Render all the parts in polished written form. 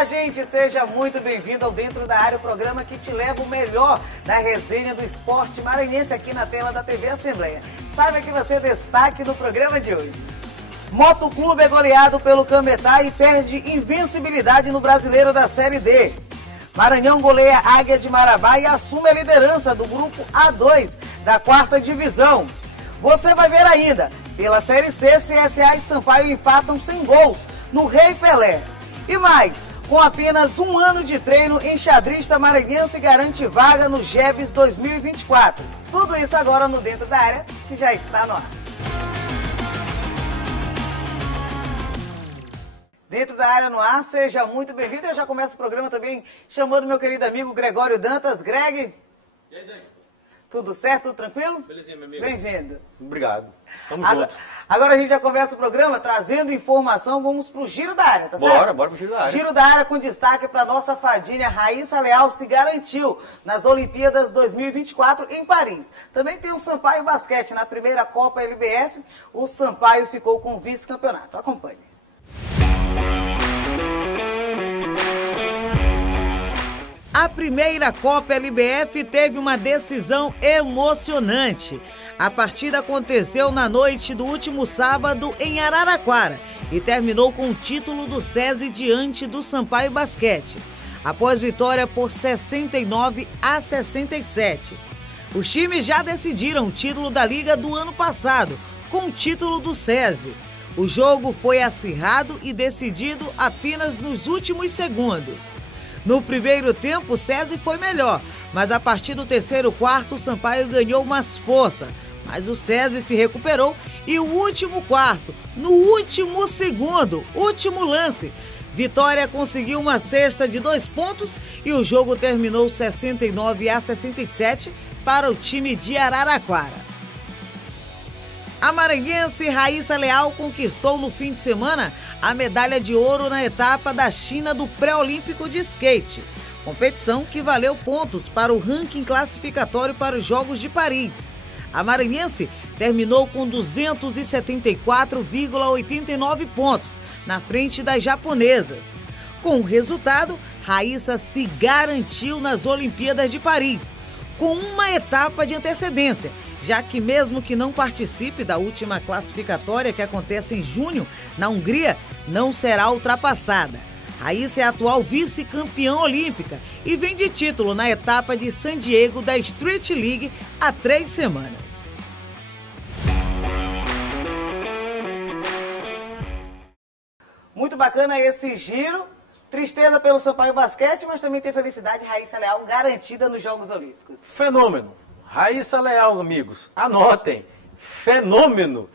Olá, gente, seja muito bem-vindo ao Dentro da Área, o programa que te leva o melhor da resenha do esporte maranhense aqui na tela da TV Assembleia. Saiba que você destaque no programa de hoje. Motoclube é goleado pelo Cametá e perde invencibilidade no Brasileiro da Série D. Maranhão goleia Águia de Marabá e assume a liderança do grupo A2 da 4ª divisão. Você vai ver ainda, pela Série C, CSA e Sampaio empatam sem gols no Rei Pelé. E mais, com apenas um ano de treino, enxadrista maranhense garante vaga no GEBS 2024. Tudo isso agora no Dentro da Área, que já está no ar. Dentro da Área no ar, seja muito bem-vindo. Eu já começo o programa também chamando meu querido amigo Gregório Dantas. Greg. E aí, Dani? Tudo certo? Tudo tranquilo? Belezinha, meu amigo. Bem-vindo. Obrigado. Tamo junto. Agora a gente já começa o programa trazendo informação. Vamos pro Giro da Área, tá certo? Bora pro Giro da Área. Giro da Área com destaque para nossa fadinha Raíssa Leal, se garantiu nas Olimpíadas 2024 em Paris. Também tem o Sampaio Basquete na primeira Copa LBF. O Sampaio ficou com o vice-campeonato. Acompanhe. A primeira Copa LBF teve uma decisão emocionante. A partida aconteceu na noite do último sábado em Araraquara e terminou com o título do SESI diante do Sampaio Basquete, após vitória por 69-67. Os times já decidiram o título da Liga do ano passado, com o título do SESI. O jogo foi acirrado e decidido apenas nos últimos segundos. No primeiro tempo, o SESI foi melhor, mas a partir do terceiro quarto, o Sampaio ganhou mais força. Mas o SESI se recuperou e o último quarto, no último segundo, último lance, Vitória conseguiu uma cesta de 2 pontos e o jogo terminou 69-67 para o time de Araraquara. A maranhense Raíssa Leal conquistou no fim de semana a medalha de ouro na etapa da China do pré-olímpico de skate, competição que valeu pontos para o ranking classificatório para os Jogos de Paris. A maranhense terminou com 274,89 pontos, na frente das japonesas. Com o resultado, Raíssa se garantiu nas Olimpíadas de Paris, com uma etapa de antecedência, já que mesmo que não participe da última classificatória que acontece em junho, na Hungria, não será ultrapassada. Raíssa é a atual vice-campeã olímpica e vem de título na etapa de San Diego da Street League há 3 semanas. Muito bacana esse giro. Tristeza pelo Sampaio Basquete, mas também tem felicidade. Raíssa Leal garantida nos Jogos Olímpicos. Fenômeno. Raíssa Leal, amigos, anotem, fenômeno,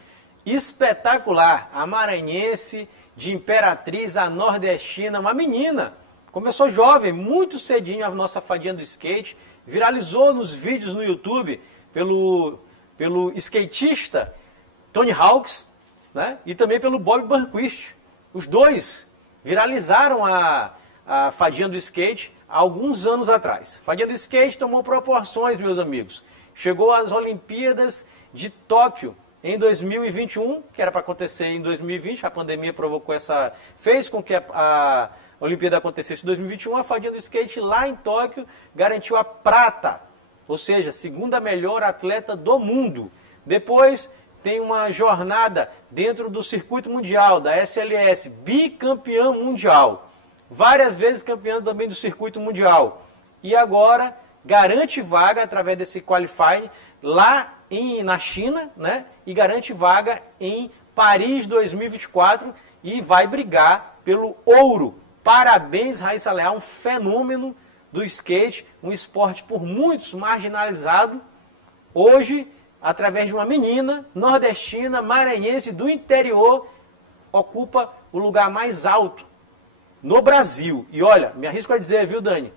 espetacular, a maranhense de Imperatriz, a nordestina, uma menina, começou jovem, muito cedinho a nossa fadinha do skate, viralizou nos vídeos no YouTube pelo skatista Tony Hawks, né? E também pelo Bob Burnquist. Os dois viralizaram a fadinha do skate há alguns anos atrás. Fadinha do skate tomou proporções, meus amigos. Chegou às Olimpíadas de Tóquio em 2021, que era para acontecer em 2020, a pandemia fez com que a Olimpíada acontecesse em 2021, a fadinha do skate lá em Tóquio garantiu a prata, ou seja, segunda melhor atleta do mundo. Depois tem uma jornada dentro do circuito mundial, da SLS, bicampeã mundial. Várias vezes campeã também do circuito mundial. E agora garante vaga através desse qualifying lá na China, né? E garante vaga em Paris 2024 e vai brigar pelo ouro. Parabéns, Raíssa Leal, um fenômeno do skate, um esporte por muitos marginalizado. Hoje, através de uma menina nordestina, maranhense do interior, ocupa o lugar mais alto no Brasil. E olha, me arrisco a dizer, viu, Dani?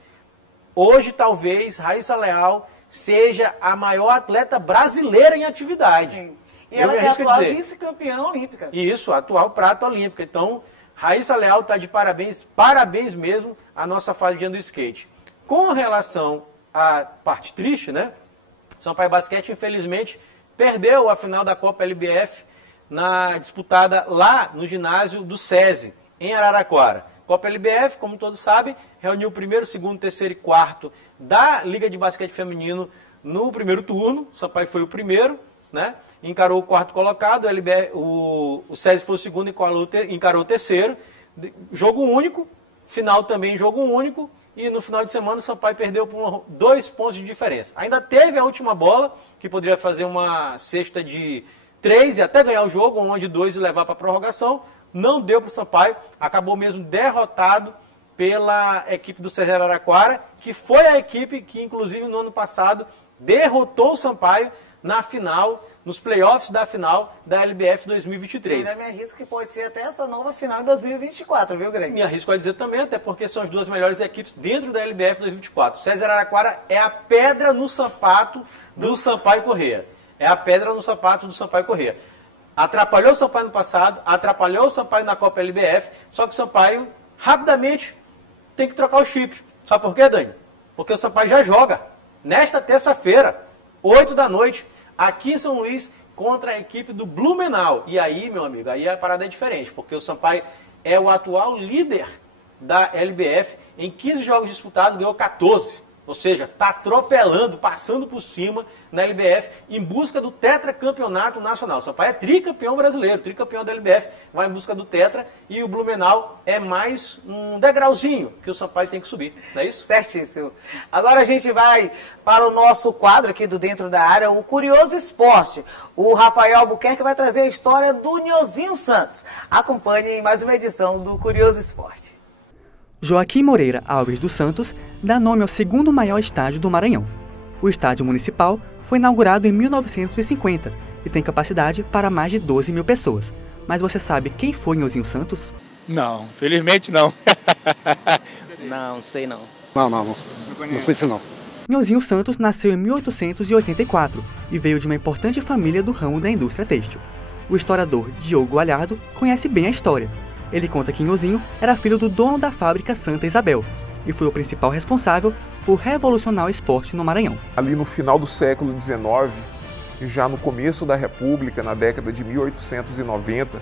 Hoje, talvez, Raíssa Leal seja a maior atleta brasileira em atividade. Sim. E ela é a atual vice-campeã olímpica. Isso, a atual prata olímpica. Então, Raíssa Leal está de parabéns, parabéns mesmo à nossa fadinha do skate. Com relação à parte triste, né? Sampaio Basquete, infelizmente, perdeu a final da Copa LBF disputada lá no ginásio do SESI, em Araraquara. Copa LBF, como todos sabem, reuniu o primeiro, segundo, terceiro e quarto da Liga de Basquete Feminino no primeiro turno. O Sampaio foi o primeiro, né? Encarou o quarto colocado, o SESI foi o segundo e encarou o terceiro. Jogo único, final também jogo único, e no final de semana o Sampaio perdeu por 2 pontos de diferença. Ainda teve a última bola, que poderia fazer uma cesta de 3 e até ganhar o jogo, uma de 2 e levar para a prorrogação. Não deu para o Sampaio, acabou mesmo derrotado pela equipe do César Araraquara, que foi a equipe que, inclusive, no ano passado, derrotou o Sampaio na final, nos playoffs da final da LBF 2023. Eu ainda me arrisco que pode ser até essa nova final em 2024, viu, Greg? Me arrisco a dizer também, até porque são as 2 melhores equipes dentro da LBF 2024. César Araraquara é a pedra no sapato do Sampaio Corrêa. É a pedra no sapato do Sampaio Corrêa. Atrapalhou o Sampaio no passado, atrapalhou o Sampaio na Copa LBF, só que o Sampaio, rapidamente, tem que trocar o chip. Sabe por quê, Dani? Porque o Sampaio já joga, nesta terça-feira, 8 da noite, aqui em São Luís, contra a equipe do Blumenau. E aí, meu amigo, aí a parada é diferente, porque o Sampaio é o atual líder da LBF, em 15 jogos disputados, ganhou 14. Ou seja, está atropelando, passando por cima na LBF em busca do tetracampeonato nacional. O Sampaio é tricampeão brasileiro, tricampeão da LBF, vai em busca do tetra, e o Blumenau é mais um degrauzinho que o Sampaio tem que subir, não é isso? Certíssimo. Agora a gente vai para o nosso quadro aqui do Dentro da Área, o Curioso Esporte. O Rafael Albuquerque vai trazer a história do Nhozinho Santos. Acompanhe em mais uma edição do Curioso Esporte. Joaquim Moreira Alves dos Santos dá nome ao segundo maior estádio do Maranhão. O estádio municipal foi inaugurado em 1950 e tem capacidade para mais de 12 mil pessoas. Mas você sabe quem foi Nhozinho Santos? Não, felizmente não. Não, sei não. Não conheço não. Nhozinho Santos nasceu em 1884 e veio de uma importante família do ramo da indústria têxtil. O historiador Diogo Galhardo conhece bem a história. Ele conta que Nhozinho era filho do dono da fábrica Santa Isabel e foi o principal responsável por revolucionar o esporte no Maranhão. Ali no final do século XIX, e já no começo da República, na década de 1890,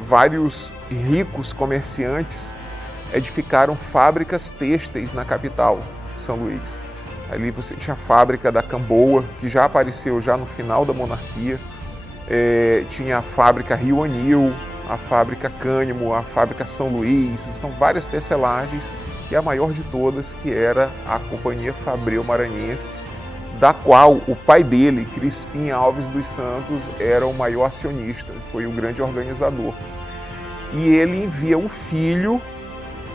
vários ricos comerciantes edificaram fábricas têxteis na capital, São Luís. Ali você tinha a fábrica da Camboa, que já apareceu já no final da monarquia, tinha a fábrica Rio Anil, a fábrica Cânimo, a fábrica São Luís, estão várias tecelagens, e a maior de todas, que era a Companhia Fabril Maranhense, da qual o pai dele, Crispim Alves dos Santos, era o maior acionista, foi o grande organizador. E ele envia o filho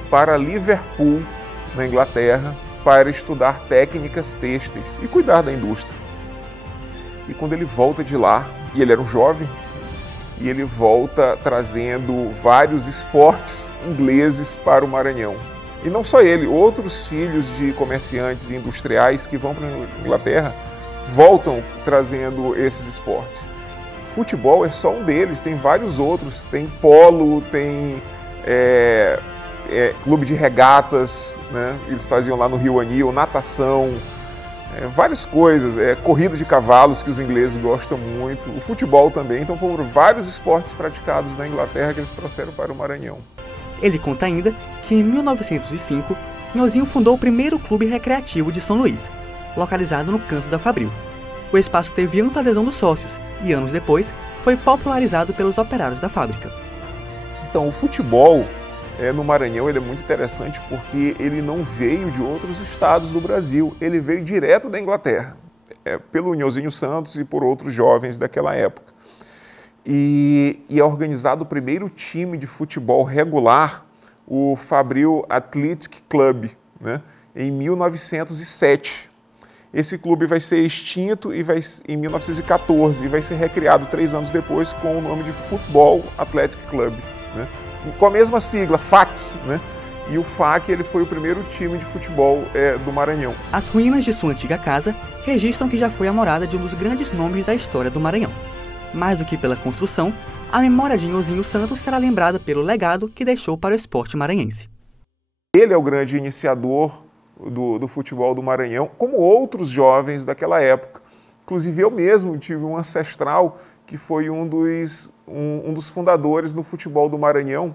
para Liverpool, na Inglaterra, para estudar técnicas têxteis e cuidar da indústria. E quando ele volta de lá, e ele era um jovem, e ele volta trazendo vários esportes ingleses para o Maranhão. E não só ele, outros filhos de comerciantes e industriais que vão para a Inglaterra voltam trazendo esses esportes. Futebol é só um deles, tem vários outros, tem polo, tem clube de regatas, né? Eles faziam lá no Rio Anil, natação, várias coisas, corrida de cavalos que os ingleses gostam muito, o futebol também, então foram vários esportes praticados na Inglaterra que eles trouxeram para o Maranhão. Ele conta ainda que em 1905, Nhozinho fundou o primeiro clube recreativo de São Luís, localizado no Canto da Fabril. O espaço teve ampla adesão dos sócios e anos depois foi popularizado pelos operários da fábrica. Então o futebol no Maranhão ele é muito interessante porque ele não veio de outros estados do Brasil, ele veio direto da Inglaterra, pelo Nhozinho Santos e por outros jovens daquela época. E é organizado o primeiro time de futebol regular, o Fabril Athletic Club, né, em 1907. Esse clube vai ser extinto em 1914 e vai ser recriado 3 anos depois com o nome de Football Athletic Club, né? Com a mesma sigla, FAC, né? E o FAC ele foi o primeiro time de futebol do Maranhão. As ruínas de sua antiga casa registram que já foi a morada de um dos grandes nomes da história do Maranhão. Mais do que pela construção, a memória de Nhozinho Santos será lembrada pelo legado que deixou para o esporte maranhense. Ele é o grande iniciador do futebol do Maranhão, como outros jovens daquela época. Inclusive eu mesmo tive um ancestral que foi um dos fundadores do futebol do Maranhão,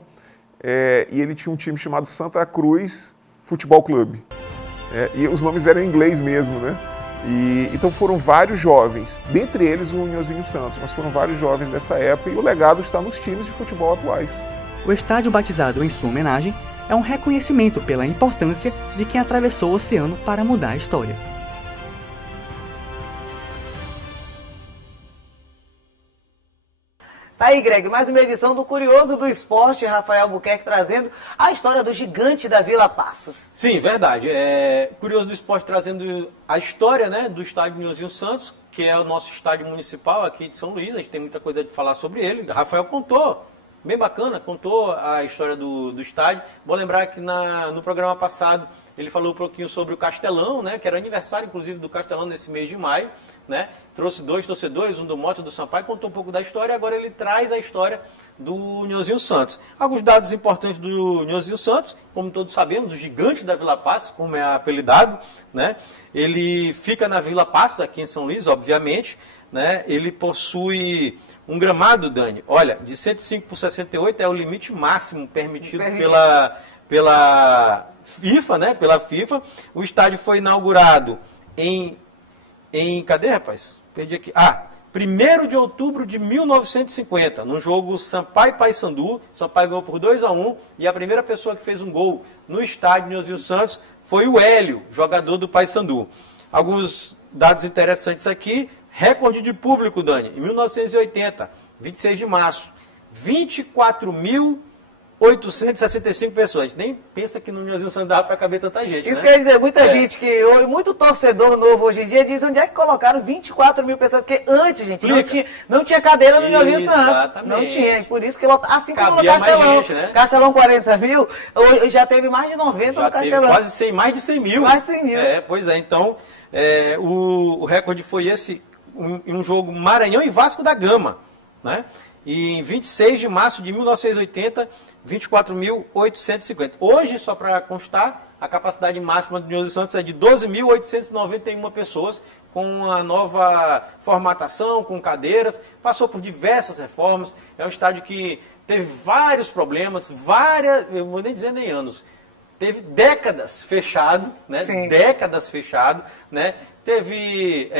e ele tinha um time chamado Santa Cruz Futebol Clube. E os nomes eram em inglês mesmo, né? Então foram vários jovens, dentre eles o Nhozinho Santos, mas foram vários jovens dessa época e o legado está nos times de futebol atuais. O estádio batizado em sua homenagem é um reconhecimento pela importância de quem atravessou o oceano para mudar a história. Tá aí, Greg, mais uma edição do Curioso do Esporte, Rafael Albuquerque trazendo a história do gigante da Vila Passos. Sim, verdade. Curioso do Esporte trazendo a história, né, do estádio Nhozinho Santos, que é o nosso estádio municipal aqui de São Luís. A gente tem muita coisa de falar sobre ele. Rafael contou, bem bacana, contou a história do estádio. Vou lembrar que no programa passado ele falou um pouquinho sobre o Castelão, né, que era aniversário, inclusive, do Castelão nesse mês de maio. Né? Trouxe 2 torcedores, um do Mota e do Sampaio, contou um pouco da história e agora ele traz a história do Nhozinho Santos. Alguns dados importantes do Nhozinho Santos, como todos sabemos, o gigante da Vila Passos, como é apelidado, né? Ele fica na Vila Passos, aqui em São Luís, obviamente, né? Ele possui um gramado, Dani, olha, de 105 por 68 é o limite máximo permitido pela FIFA, né? Pela FIFA. O estádio foi inaugurado cadê, rapaz? Perdi aqui. 1º de outubro de 1950, no jogo Sampaio Paysandu. Sampaio ganhou por 2-1 e a primeira pessoa que fez um gol no estádio Nhozinho Santos foi o Hélio, jogador do Paysandu. Alguns dados interessantes aqui. Recorde de público, Dani, em 1980, 26 de março, 24.865 pessoas. A gente nem pensa que no Nhozinho Santos dava para caber tanta gente. Isso né? quer dizer, muita gente muito torcedor novo hoje em dia diz onde é que colocaram 24 mil pessoas, porque antes, gente, não tinha cadeira no Nhozinho Santos. Não tinha, e por isso que assim como no Castelão. Gente, né? Castelão 40 mil, já teve mais de 90 no Castelão. Mais de 100 mil. Mais de 100 mil. Pois é, então o recorde foi esse, em um jogo Maranhão e Vasco da Gama, né? E em 26 de março de 1980, 24.850. Hoje, só para constar, a capacidade máxima do Nhozinho Santos é de 12.891 pessoas, com a nova formatação, com cadeiras, passou por diversas reformas. É um estádio que teve vários problemas, eu vou nem dizer nem anos, teve décadas fechado, né? Sim. Décadas fechado, né? Teve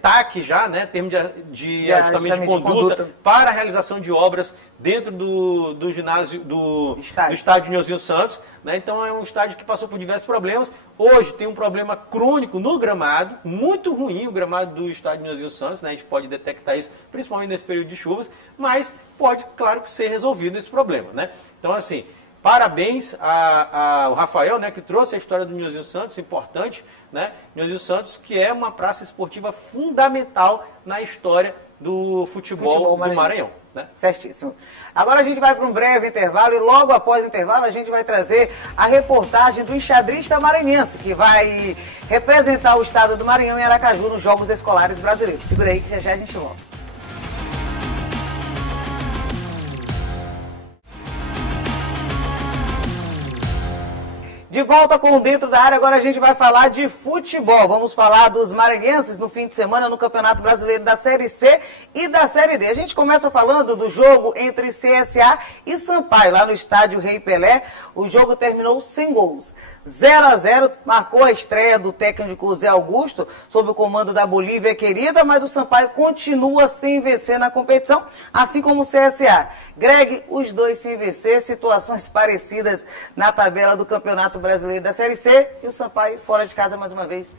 TAC já, né? Termo de ajustamento de conduta para a realização de obras dentro do ginásio do estádio Nhozinho Santos, né? Então é um estádio que passou por diversos problemas. Hoje tem um problema crônico no gramado, muito ruim o gramado do estádio Nhozinho Santos, né? A gente pode detectar isso principalmente nesse período de chuvas, mas pode, claro, que ser resolvido esse problema, né? Então, assim, parabéns ao Rafael, né, que trouxe a história do Nhozinho Santos, importante, né? Nhozinho Santos, que é uma praça esportiva fundamental na história do futebol do Maranhão. Né? Certíssimo. Agora a gente vai para um breve intervalo e logo após o intervalo a gente vai trazer a reportagem do enxadrista maranhense, que vai representar o estado do Maranhão em Aracaju nos Jogos Escolares Brasileiros. Segura aí que já a gente volta. De volta com o Dentro da Área, agora a gente vai falar de futebol. Vamos falar dos maranhenses no fim de semana no Campeonato Brasileiro da Série C e da Série D. A gente começa falando do jogo entre CSA e Sampaio, lá no estádio Rei Pelé. O jogo terminou sem gols. 0-0, marcou a estreia do técnico Zé Augusto, sob o comando da Bolívia querida, mas o Sampaio continua sem vencer na competição, assim como o CSA. Greg, os dois sem vencer, situações parecidas na tabela do Campeonato Brasileiro da Série C, e o Sampaio, fora de casa mais uma vez,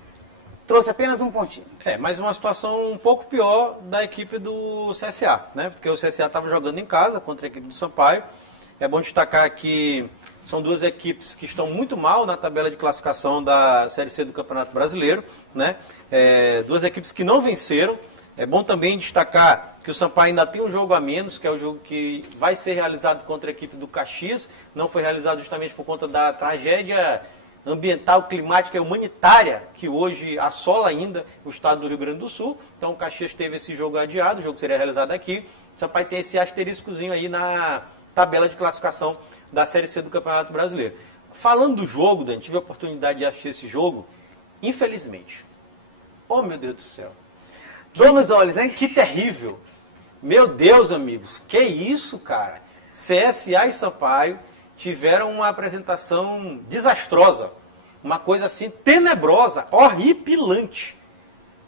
trouxe apenas um pontinho. Mas uma situação um pouco pior da equipe do CSA, né? Porque o CSA estava jogando em casa contra a equipe do Sampaio. É bom destacar que são duas equipes que estão muito mal na tabela de classificação da Série C do Campeonato Brasileiro, né? Duas equipes que não venceram. É bom também destacar que o Sampaio ainda tem um jogo a menos, que é o jogo que vai ser realizado contra a equipe do Caxias. Não foi realizado justamente por conta da tragédia ambiental, climática e humanitária que hoje assola ainda o estado do Rio Grande do Sul. Então o Caxias teve esse jogo adiado, o jogo seria realizado aqui. O Sampaio tem esse asteriscozinho aí na tabela de classificação da Série C do Campeonato Brasileiro. Falando do jogo, Dan, tive a oportunidade de assistir esse jogo, infelizmente. Oh, meu Deus do céu. Dor nos olhos, hein? Que terrível. Meu Deus, amigos, que isso, cara? CSA e Sampaio tiveram uma apresentação desastrosa, uma coisa assim tenebrosa, horripilante.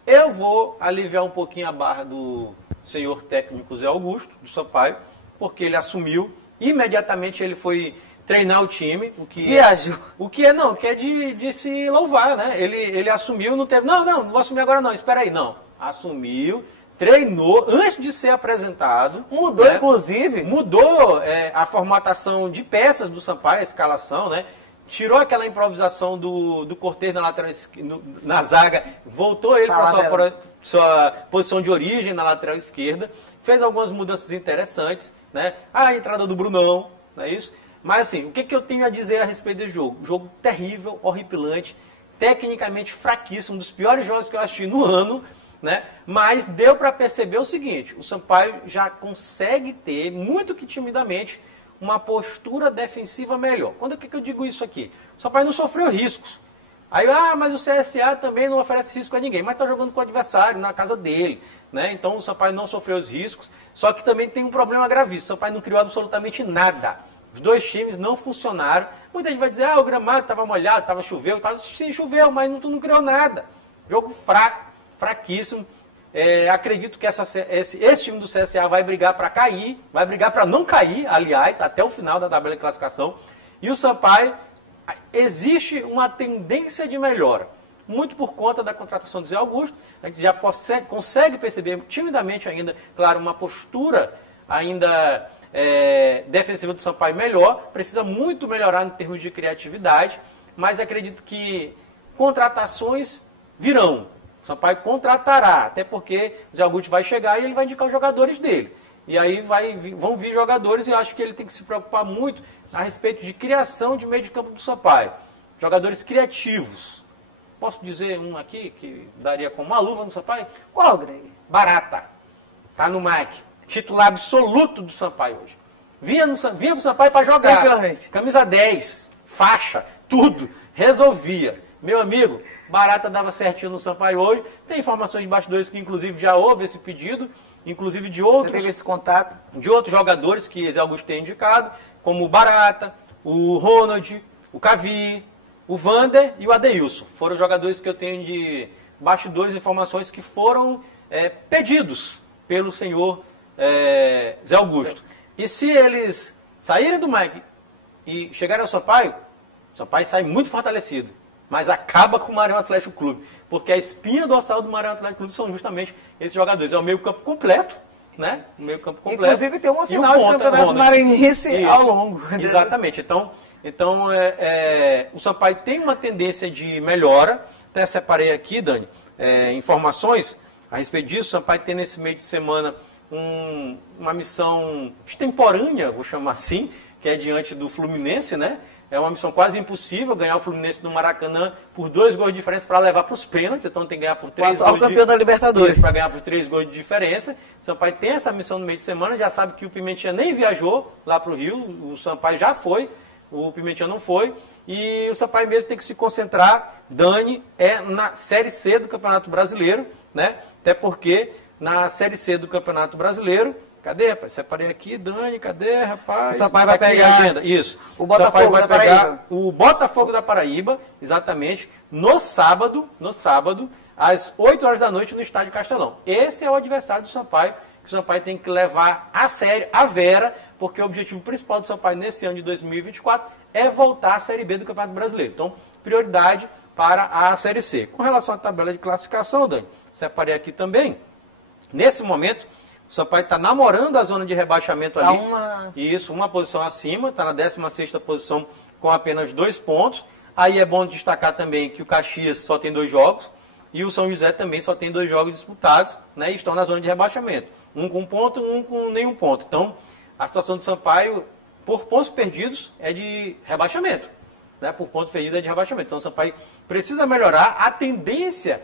Eu vou aliviar um pouquinho a barra do senhor técnico Zé Augusto, do Sampaio, porque ele assumiu, imediatamente ele foi treinar o time, o que viajou. O que é de se louvar, né? Ele assumiu, não teve, não vou assumir agora não, espera aí, não. Assumiu, treinou antes de ser apresentado. Mudou, né? Inclusive. Mudou a formatação de peças do Sampaio, a escalação, né? Tirou aquela improvisação do Cortez na lateral na zaga, voltou ele para sua posição de origem na lateral esquerda, fez algumas mudanças interessantes, né? A entrada do Brunão, não é isso? Mas assim, o que eu tenho a dizer a respeito desse jogo? Jogo terrível, horripilante, tecnicamente fraquíssimo, um dos piores jogos que eu assisti no ano, né? Mas deu para perceber o seguinte, o Sampaio já consegue ter, muito que timidamente, uma postura defensiva melhor. Quando é que eu digo isso aqui? O Sampaio não sofreu riscos. Aí, mas o CSA também não oferece risco a ninguém, mas está jogando com o adversário, na casa dele, né? Então o Sampaio não sofreu os riscos, só que também tem um problema gravíssimo, o Sampaio não criou absolutamente nada. Os dois times não funcionaram. Muita gente vai dizer, o gramado estava molhado, choveu. Sim, choveu, mas tu não criou nada. Jogo fraco, fraquíssimo. Acredito que esse time do CSA vai brigar para cair, vai brigar para não cair, aliás, até o final da tabela de classificação. E o Sampaio, existe uma tendência de melhora. Muito por conta da contratação do Zé Augusto. A gente já consegue perceber timidamente ainda, claro, uma postura ainda defensiva do Sampaio melhor, precisa muito melhorar em termos de criatividade, mas acredito que contratações virão. O Sampaio contratará, até porque o Zé Augusto vai chegar e ele vai indicar os jogadores dele. E aí vão vir jogadores e eu acho que ele tem que se preocupar muito a respeito de criação de meio de campo do Sampaio. Jogadores criativos. Posso dizer um aqui que daria com uma luva no Sampaio? Qual, Greg? Barata. Tá no Mike. Titular absoluto do Sampaio hoje. Vinha pro Sampaio para jogar. Camisa 10, faixa, tudo. Resolvia. Meu amigo, Barata dava certinho no Sampaio hoje. Tem informações de bastidores que inclusive já houve esse pedido, inclusive de outros. Você teve esse contato? De outros jogadores que Zé Augusto tem indicado, como o Barata, o Ronald, o Cavi, o Vander e o Adeilson. Foram jogadores que eu tenho de bastidores, informações que foram pedidos pelo senhor Zé Augusto. E se eles saírem do Mike e chegarem ao Sampaio, o Sampaio sai muito fortalecido, mas acaba com o Maranhão Atlético Clube, porque a espinha dorsal do Maranhão Atlético Clube são justamente esses jogadores. É o meio campo completo, né? O meio campo completo. Inclusive tem uma final de campeonato maranhense ao longo. Exatamente. Então o Sampaio tem uma tendência de melhora. Até separei aqui, Dani, informações a respeito disso. O Sampaio tem nesse meio de semana uma missão extemporânea, vou chamar assim, que é diante do Fluminense, né? É uma missão quase impossível ganhar o Fluminense no Maracanã por 2 gols de diferença para levar para os pênaltis, então tem que ganhar por 3 gols. O campeão da Libertadores. Para ganhar por 3 gols de diferença. O Sampaio tem essa missão no meio de semana, já sabe que o Pimentinha nem viajou lá para o Rio, o Sampaio já foi, o Pimentinha não foi, e o Sampaio mesmo tem que se concentrar, Dani, na Série C do Campeonato Brasileiro, né? Até porque na Série C do Campeonato Brasileiro, cadê, rapaz? Separei aqui, Dani, cadê, rapaz? O Sampaio vai pegar agenda. Isso. O Botafogo da Paraíba. O Botafogo da Paraíba, exatamente, no sábado, às 8 horas da noite, no Estádio Castelão. Esse é o adversário do Sampaio, que o Sampaio tem que levar a sério, a vera, porque o objetivo principal do Sampaio nesse ano de 2024 é voltar à Série B do Campeonato Brasileiro. Então, prioridade para a Série C. Com relação à tabela de classificação, Dani, separei aqui também. Nesse momento, o Sampaio está namorando a zona de rebaixamento ali. Isso, uma posição acima, está na 16ª posição com apenas 2 pontos. Aí é bom destacar também que o Caxias só tem 2 jogos e o São José também só tem 2 jogos disputados, né, e estão na zona de rebaixamento. Um com ponto, um com nenhum ponto. Então, a situação do Sampaio, por pontos perdidos, é de rebaixamento. Né, por pontos perdidos é de rebaixamento. Então o Sampaio precisa melhorar, a tendência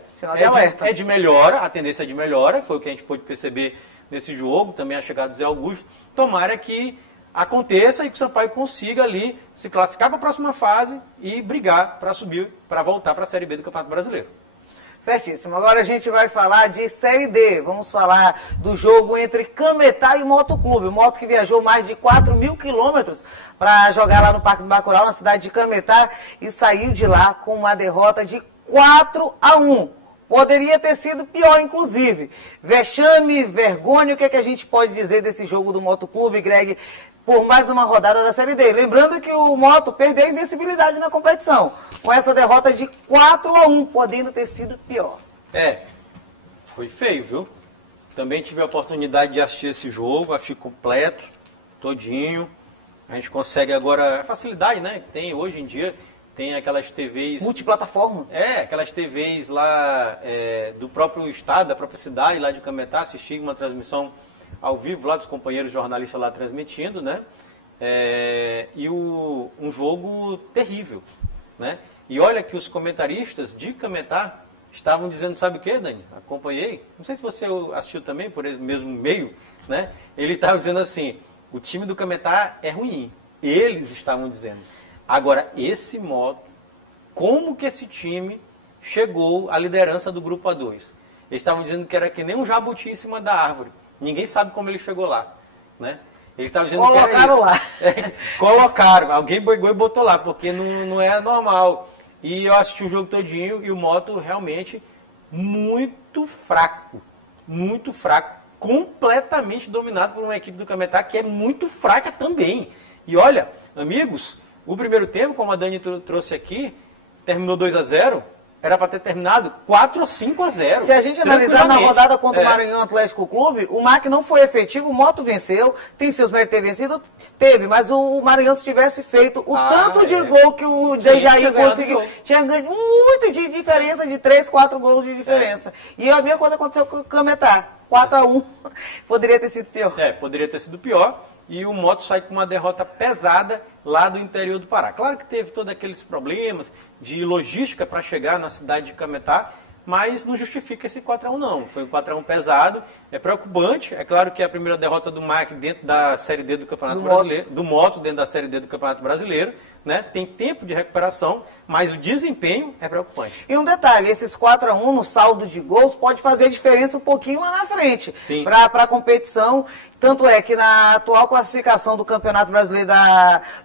é de melhora, foi o que a gente pôde perceber nesse jogo, também a chegada do Zé Augusto. Tomara que aconteça e que o Sampaio consiga ali se classificar para a próxima fase e brigar para subir, para voltar para a Série B do Campeonato Brasileiro. Certíssimo. Agora a gente vai falar de Série D. Vamos falar do jogo entre Cametá e Moto Clube. O Moto que viajou mais de 4 mil quilômetros para jogar lá no Parque do Bacurau, na cidade de Cametá, e saiu de lá com uma derrota de 4-1. Poderia ter sido pior, inclusive. Vexame, vergonha, o que é que a gente pode dizer desse jogo do Moto Clube, Greg, por mais uma rodada da Série D? Lembrando que o Moto perdeu a invencibilidade na competição, com essa derrota de 4-1, podendo ter sido pior. Foi feio, viu? Também tive a oportunidade de assistir esse jogo, assistir completo, todinho. A gente consegue agora, a facilidade, né, que tem hoje em dia. Tem aquelas TVs... Multiplataforma? Aquelas TVs lá do próprio estado, da própria cidade, lá de Cametá, assisti uma transmissão ao vivo lá dos companheiros jornalistas lá transmitindo, né? Um jogo terrível, né? E olha que os comentaristas de Cametá estavam dizendo, sabe o que, Dani? Acompanhei, não sei se você assistiu também, por esse mesmo meio, né? Ele estava dizendo assim, o time do Cametá é ruim. Eles estavam dizendo. Agora, esse Moto, como que esse time chegou à liderança do Grupo A2? Eles estavam dizendo que era que nem um jabuti em cima da árvore. Ninguém sabe como ele chegou lá, né? Eles estavam dizendo colocaram que era isso. Lá. Colocaram. Alguém pegou e botou lá, porque não é normal. E eu assisti o jogo todinho e o Moto realmente muito fraco. Muito fraco. Completamente dominado por uma equipe do Cametá que é muito fraca também. E olha, amigos... O primeiro tempo, como a Dani trouxe aqui, terminou 2-0, era para ter terminado 4 ou 5-0. Se a gente analisar na rodada contra o Maranhão Atlético Clube, o MAC não foi efetivo, o Moto venceu, tem seus méritos ter vencido, teve, mas o Maranhão, se tivesse feito o tanto de gol que o Dejaí conseguiu, tinha ganho muito de diferença, de 3, 4 gols de diferença. E a mesma coisa aconteceu com o Cametá, 4-1, poderia ter sido pior. Poderia ter sido pior. E o Moto sai com uma derrota pesada lá do interior do Pará. Claro que teve todos aqueles problemas de logística para chegar na cidade de Cametá, mas não justifica esse 4-1 não. Foi um 4-1 pesado, é preocupante. É claro que é a primeira derrota do MAC dentro da Série D do Campeonato Brasileiro, do Moto dentro da Série D do Campeonato Brasileiro, né? Tem tempo de recuperação, mas o desempenho é preocupante. E um detalhe, esses 4-1 no saldo de gols pode fazer diferença um pouquinho lá na frente para a competição. Tanto é que na atual classificação do Campeonato Brasileiro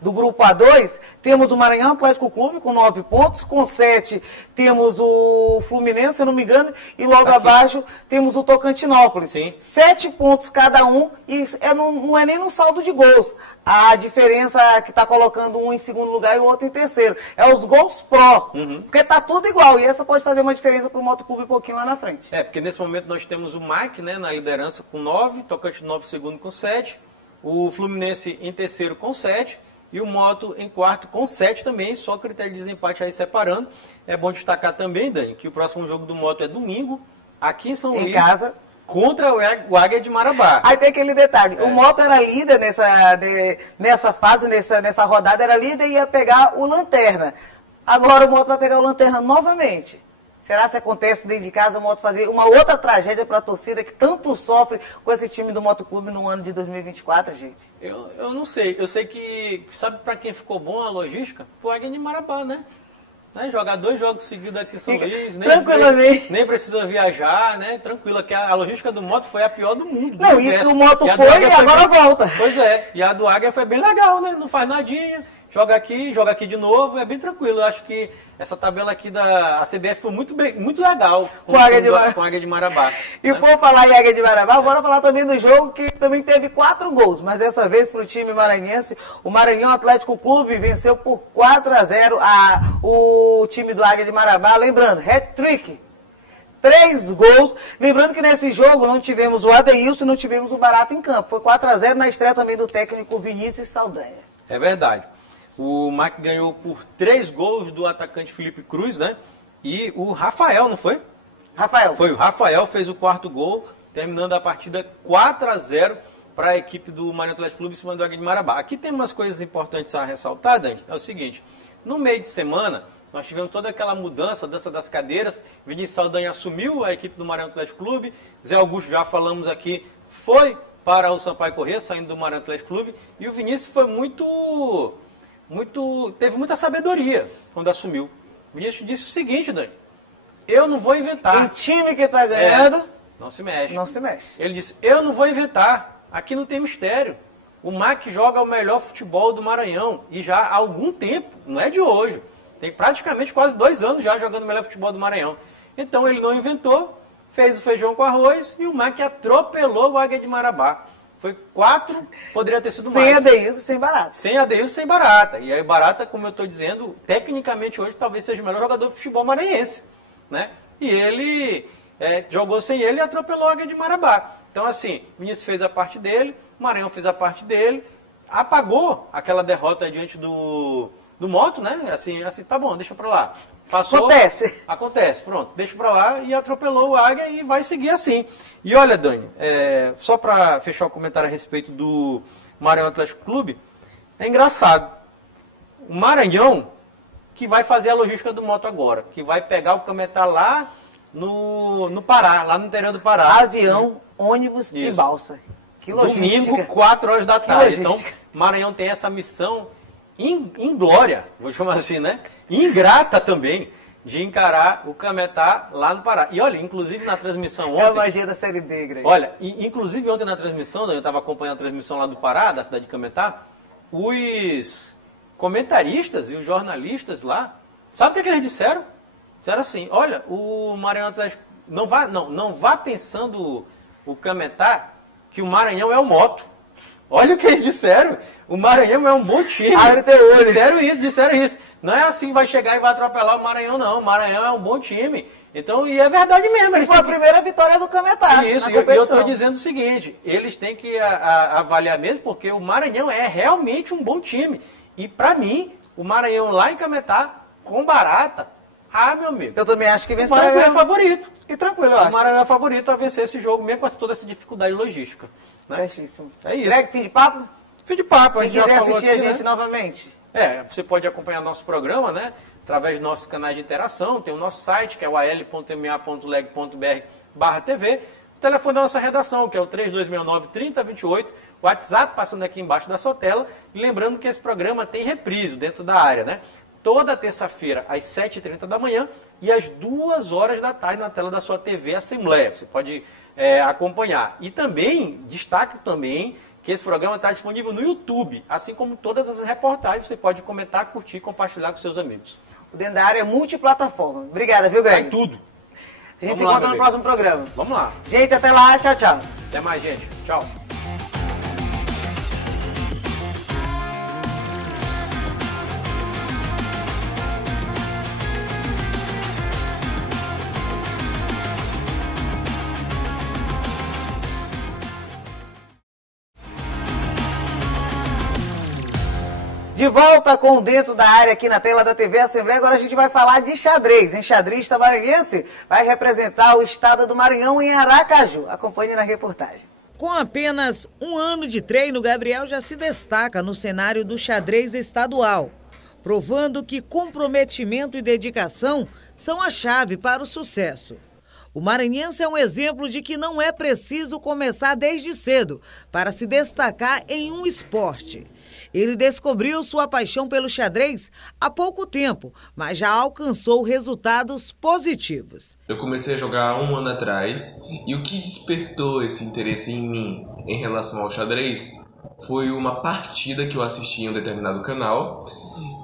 do Grupo A2, temos o Maranhão Atlético Clube com 9 pontos, com 7 temos o Fluminense, se eu não me engano, e logo abaixo temos o Tocantinópolis. 7 pontos cada um, e não é nem no saldo de gols. A diferença que está colocando um em segundo lugar e o outro em terceiro. É os gols pró. Porque está tudo igual. E essa pode fazer uma diferença para o Moto Clube um pouquinho lá na frente. Porque nesse momento nós temos o MAC, né, na liderança com 9, Tocantinópolis segundo com 7, o Fluminense em terceiro com 7 e o Moto em quarto com 7 também, só critério de desempate aí separando. É bom destacar também, Dani, que o próximo jogo do Moto é domingo, aqui em São Luís. Em casa. Contra o Águia de Marabá. Aí tem aquele detalhe, o Moto era líder nessa fase, nessa rodada, era líder e ia pegar o Lanterna. Agora o Moto vai pegar o Lanterna novamente. Será que acontece dentro de casa o Moto fazer uma outra tragédia para a torcida que tanto sofre com esse time do Moto Clube no ano de 2024, gente? Eu não sei. Eu sei que, sabe para quem ficou bom a logística? O Águia de Marabá, né? Jogar 2 jogos seguidos aqui em São Luís, nem precisa viajar, né? Tranquilo, que a logística do Moto foi a pior do mundo. Não, e o Moto foi e agora volta. Pois é, e a do Águia foi bem legal, né? Não faz nadinha, joga aqui de novo, é bem tranquilo. Eu acho que essa tabela aqui da CBF foi muito legal com a Águia de Marabá. E por falar em Águia de Marabá, bora falar também do jogo que também teve 4 gols, mas dessa vez para o time maranhense, o Maranhão Atlético Clube venceu por 4-0 o time do Águia de Marabá, lembrando, hat-trick. 3 gols. Lembrando que nesse jogo não tivemos o Adeilson, não tivemos o Barato em campo. Foi 4-0 na estreia também do técnico Vinícius Saldanha. É verdade. O MAC ganhou por 3 gols do atacante Felipe Cruz, né? E o Rafael, não foi? Rafael. Foi, o Rafael fez o 4º gol, terminando a partida 4-0 para a equipe do Maranhão Atlético Clube em cima do Águia de Marabá. Aqui tem umas coisas importantes a ressaltar, Dani. É o seguinte, no meio de semana, nós tivemos toda aquela mudança, dança das cadeiras. Vinícius Saldanha assumiu a equipe do Maranhão Atlético Clube. Zé Augusto, já falamos aqui, foi para o Sampaio Corrêa, saindo do Maranhão Atlético Clube. E o Vinícius foi teve muita sabedoria quando assumiu. O Vinícius disse o seguinte, Dani, eu não vou inventar. E time que tá ganhando... Não se mexe. Não se mexe. Ele disse, eu não vou inventar. Aqui não tem mistério. O MAC joga o melhor futebol do Maranhão. E já há algum tempo, não é de hoje. Tem praticamente quase 2 anos já jogando o melhor futebol do Maranhão. Então ele não inventou, fez o feijão com arroz e o MAC atropelou o Águia de Marabá. Foi 4, poderia ter sido mais. Sem Adeilson, sem Barata. Sem Adeilson, sem Barata. E aí Barata, como eu estou dizendo, tecnicamente hoje talvez seja o melhor jogador de futebol maranhense. Né? E ele jogou sem ele e atropelou a Águia de Marabá. Então assim, o Vinícius fez a parte dele, o Maranhão fez a parte dele, apagou aquela derrota diante do Moto, né? Assim, tá bom, deixa pra lá. Passou, Acontece, pronto, deixa pra lá e atropelou o Águia e vai seguir assim. E olha, Dani, só pra fechar o comentário a respeito do Maranhão Atlético Clube, é engraçado. O Maranhão que vai fazer a logística do Moto agora, que vai pegar o Cametá lá no Pará, lá no interior do Pará. Avião, ônibus e balsa. Que logística. Domingo, 4 horas da tarde. Então, Maranhão tem essa missão inglória, vou chamar assim, né? Ingrata também, de encarar o Cametá lá no Pará. E olha, inclusive na transmissão ontem... É a magia da Série D, Greg. Olha, inclusive ontem na transmissão, eu estava acompanhando a transmissão lá do Pará, da cidade de Cametá, os comentaristas e os jornalistas lá, sabe o que eles disseram? Disseram assim, olha, o Maranhão Atlético, não vá pensando o Cametá que o Maranhão é o Moto. Olha o que eles disseram. O Maranhão é um bom time. Abre teu olho. Disseram isso. Não é assim, vai chegar e vai atropelar o Maranhão, não. O Maranhão é um bom time. Então, e é verdade mesmo. E foi a primeira vitória do Cametá. Isso, e eu estou dizendo o seguinte, eles têm que avaliar mesmo, porque o Maranhão é realmente um bom time. E para mim, o Maranhão lá em Cametá, com Barata, meu amigo. Eu também acho que vence o Maranhão é favorito. E tranquilo, eu acho. O Maranhão é favorito a vencer esse jogo, mesmo com toda essa dificuldade logística. Né? Certíssimo. É isso. Greg, fim de papo? Fim de papo. Quem quiser assistir a gente novamente. Você pode acompanhar nosso programa, né? Através dos nossos canais de interação. Tem o nosso site, que é o al.ma.leg.br/TV. O telefone da nossa redação, que é o 3269-3028. O WhatsApp passando aqui embaixo da sua tela. E lembrando que esse programa tem reprise dentro da área, né? Toda terça-feira, às 7h30 da manhã e às 2 horas da tarde na tela da sua TV Assembleia. Você pode acompanhar. E também, destaque também, que esse programa está disponível no YouTube, assim como todas as reportagens. Você pode comentar, curtir e compartilhar com seus amigos. O Dentro da Área é multiplataforma. Obrigada, viu, Greg? É tudo. A gente se encontra no próximo programa. Vamos lá. Gente, até lá. Tchau, tchau. Até mais, gente. Tchau. De volta com Dentro da Área aqui na tela da TV Assembleia. Agora a gente vai falar de xadrez. Enxadrista maranhense vai representar o estado do Maranhão em Aracaju. Acompanhe na reportagem. Com apenas 1 ano de treino, Gabriel já se destaca no cenário do xadrez estadual, provando que comprometimento e dedicação são a chave para o sucesso. O maranhense é um exemplo de que não é preciso começar desde cedo para se destacar em um esporte. Ele descobriu sua paixão pelo xadrez há pouco tempo, mas já alcançou resultados positivos. Eu comecei a jogar há 1 ano atrás e o que despertou esse interesse em mim em relação ao xadrez foi uma partida que eu assisti em um determinado canal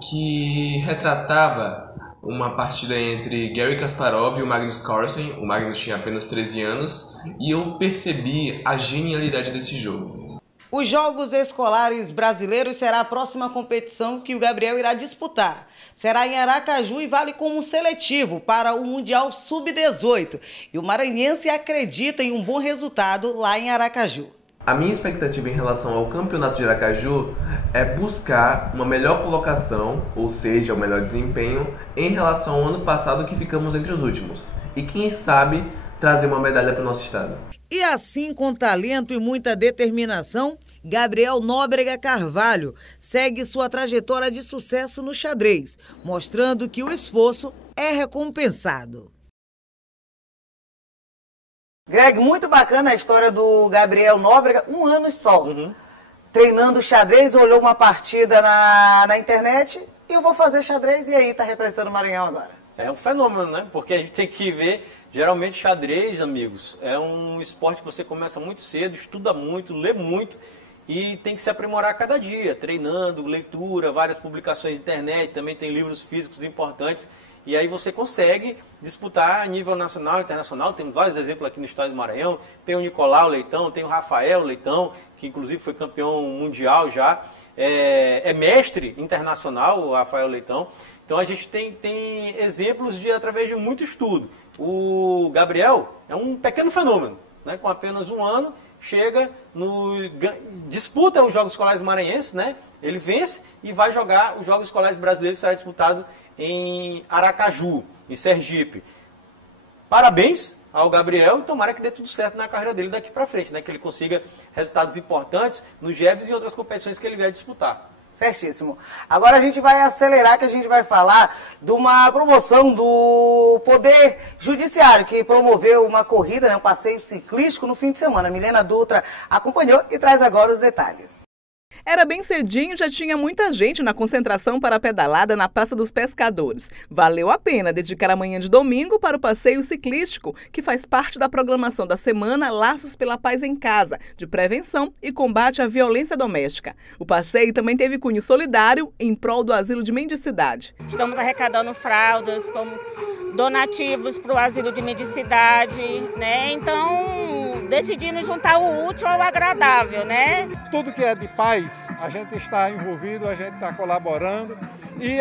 que retratava uma partida entre Garry Kasparov e o Magnus Carlsen. O Magnus tinha apenas 13 anos e eu percebi a genialidade desse jogo. Os Jogos Escolares Brasileiros será a próxima competição que o Gabriel irá disputar. Será em Aracaju e vale como seletivo para o Mundial Sub-18. E o maranhense acredita em um bom resultado lá em Aracaju. A minha expectativa em relação ao Campeonato de Aracaju é buscar uma melhor colocação, ou seja, o melhor desempenho, em relação ao ano passado que ficamos entre os últimos. E quem sabe trazer uma medalha para o nosso estado. E assim, com talento e muita determinação, Gabriel Nóbrega Carvalho segue sua trajetória de sucesso no xadrez, mostrando que o esforço é recompensado. Greg, muito bacana a história do Gabriel Nóbrega, 1 ano só. Treinando xadrez, olhou uma partida na internet e eu vou fazer xadrez e aí tá representando o Maranhão agora. É um fenômeno, né? Porque a gente tem que ver, geralmente xadrez, amigos, é um esporte que você começa muito cedo, estuda muito, lê muito e tem que se aprimorar a cada dia, treinando, leitura, várias publicações na internet, também tem livros físicos importantes. E aí você consegue disputar a nível nacional e internacional. Tem vários exemplos aqui no estado do Maranhão. Tem o Nicolau Leitão, tem o Rafael Leitão, que inclusive foi campeão mundial já. É mestre internacional, o Rafael Leitão. Então a gente tem exemplos através de muito estudo. O Gabriel é um pequeno fenômeno, né? Com apenas 1 ano, chega, disputa os Jogos Escolares Maranhenses, né? Ele vence e vai jogar os Jogos Escolares Brasileiros, que será disputado em Aracaju, em Sergipe. Parabéns ao Gabriel e tomara que dê tudo certo na carreira dele daqui para frente, né? Que ele consiga resultados importantes nos JEBs e outras competições que ele vier disputar. Certíssimo. Agora a gente vai acelerar, que a gente vai falar de uma promoção do Poder Judiciário, que promoveu uma corrida, né, um passeio ciclístico no fim de semana. A Milena Dutra acompanhou e traz agora os detalhes. Era bem cedinho, já tinha muita gente na concentração para a pedalada na Praça dos Pescadores. Valeu a pena dedicar a manhã de domingo para o passeio ciclístico, que faz parte da programação da semana Laços pela Paz em Casa, de prevenção e combate à violência doméstica. O passeio também teve cunho solidário em prol do asilo de mendicidade. Estamos arrecadando fraldas, como donativos para o asilo de mendicidade, né? Então, decidimos juntar o útil ao agradável, né? Tudo que é de paz, a gente está envolvido, a gente está colaborando e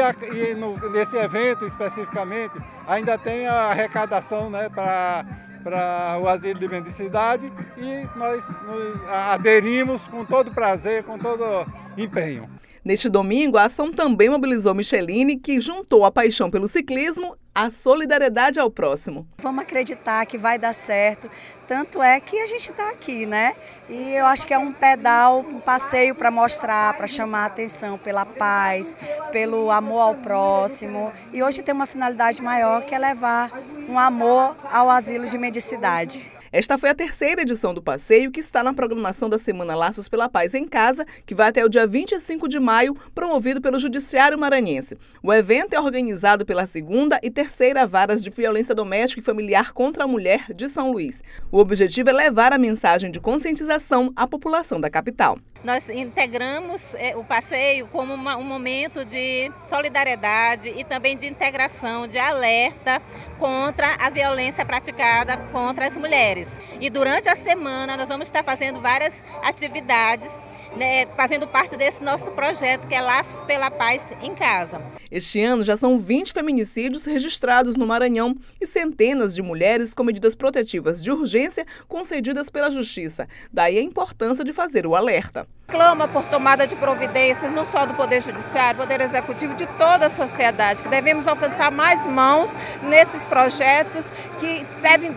nesse evento especificamente ainda tem a arrecadação, né, para o asilo de mendicidade e nós nos aderimos com todo prazer, com todo empenho. Neste domingo, a ação também mobilizou Micheline, que juntou a paixão pelo ciclismo à solidariedade ao próximo. Vamos acreditar que vai dar certo, tanto é que a gente está aqui, né? E eu acho que é um pedal, um passeio para mostrar, para chamar a atenção pela paz, pelo amor ao próximo. E hoje tem uma finalidade maior, que é levar um amor ao asilo de mendicidade. Esta foi a 3ª edição do passeio, que está na programação da Semana Laços pela Paz em Casa, que vai até o dia 25 de maio, promovido pelo Judiciário Maranhense. O evento é organizado pela 2ª e 3ª Varas de Violência Doméstica e Familiar contra a Mulher de São Luís. O objetivo é levar a mensagem de conscientização à população da capital. Nós integramos o passeio como um momento de solidariedade e também de integração, de alerta contra a violência praticada contra as mulheres. E durante a semana nós vamos estar fazendo várias atividades, né, fazendo parte desse nosso projeto, que é Laços pela Paz em Casa. Este ano já são 20 feminicídios registrados no Maranhão e centenas de mulheres com medidas protetivas de urgência concedidas pela Justiça. Daí a importância de fazer o alerta. Clama por tomada de providências, não só do Poder Judiciário, Poder Executivo, de toda a sociedade, que devemos alcançar mais mãos nesses projetos, que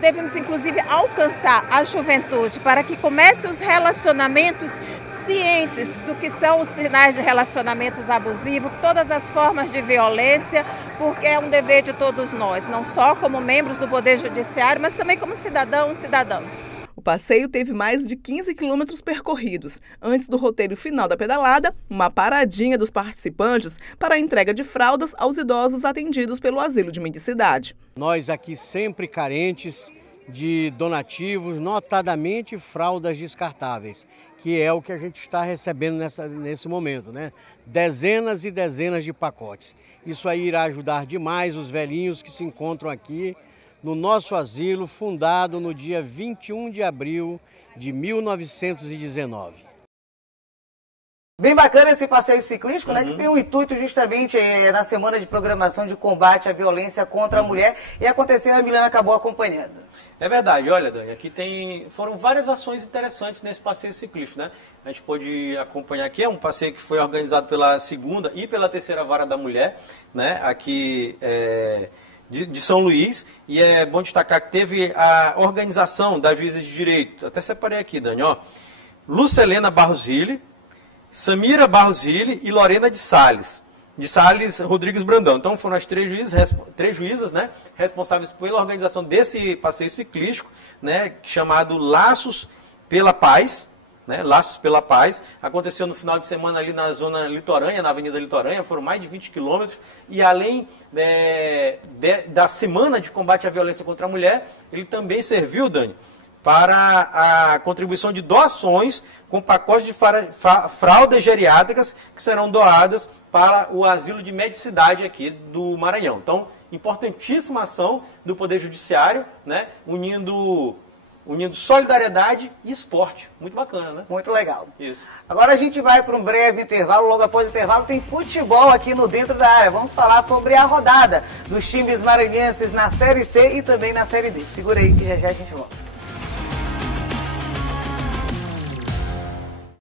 devemos inclusive alcançar a juventude, para que comece os relacionamentos cientes do que são os sinais de relacionamentos abusivos, todas as formas de violência, porque é um dever de todos nós, não só como membros do Poder Judiciário, mas também como cidadãos e cidadãs. O passeio teve mais de 15 quilômetros percorridos. Antes do roteiro final da pedalada, uma paradinha dos participantes para a entrega de fraldas aos idosos atendidos pelo asilo de mendicidade. Nós aqui sempre carentes de donativos, notadamente fraldas descartáveis, que é o que a gente está recebendo nesse momento, né? Dezenas e dezenas de pacotes. Isso aí irá ajudar demais os velhinhos que se encontram aqui no nosso asilo, fundado no dia 21 de abril de 1919. Bem bacana esse passeio ciclístico, né, que tem o intuito justamente na semana de programação de combate à violência contra a mulher, e aconteceu e a Milena acabou acompanhando. É verdade, olha, Dani, aqui foram várias ações interessantes nesse passeio ciclístico, né? A gente pôde acompanhar aqui, é um passeio que foi organizado pela 2ª e pela 3ª Vara da Mulher, né, aqui de São Luís, e é bom destacar que teve a organização das juízes de direito, até separei aqui, Dani, ó, Lucelena Barros Ville, Samira Barros Ville e Lorena de Salles Rodrigues Brandão. Então foram as 3 juízas, né, responsáveis pela organização desse passeio ciclístico, né, chamado Laços pela Paz, né, Laços pela Paz. Aconteceu no final de semana ali na zona litorânea, na Avenida Litorânea, foram mais de 20 quilômetros. E além da Semana de Combate à Violência contra a Mulher, ele também serviu, Dani, para a contribuição de doações com pacotes de fraldas geriátricas que serão doadas para o asilo de medicidade aqui do Maranhão. Então, importantíssima ação do Poder Judiciário, né, unindo solidariedade e esporte. Muito bacana, né? Muito legal. Isso. Agora a gente vai para um breve intervalo. Logo após o intervalo tem futebol aqui no Dentro da Área. Vamos falar sobre a rodada dos times maranhenses na Série C e também na Série D. Segura aí que já já a gente volta.